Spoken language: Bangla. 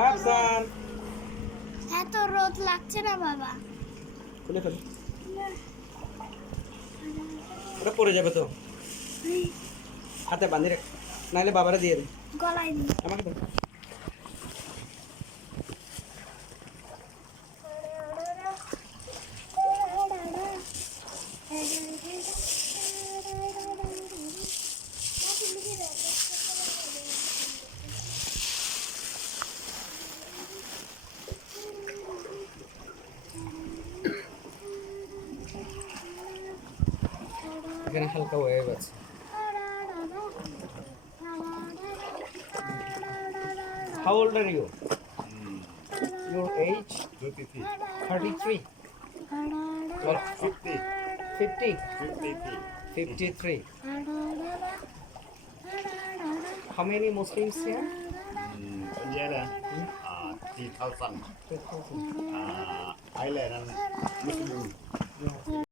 আফসান এত রোদ লাগছে না বাবা। খুলে ফেল, ওটা পড়ে যাবে তো, হাতে বাঁধি রাখ, নাহলে বাবারা দিয়ে দে। গলায় দিই। আমাকে দে। এখানে হালকা ওয়েভ আছে। How old are you? Your age? 33. 33 or 50. 50? 53. 53. How many Muslims here? Penjara. 3,000. 2000. Island and Muslim. Yeah.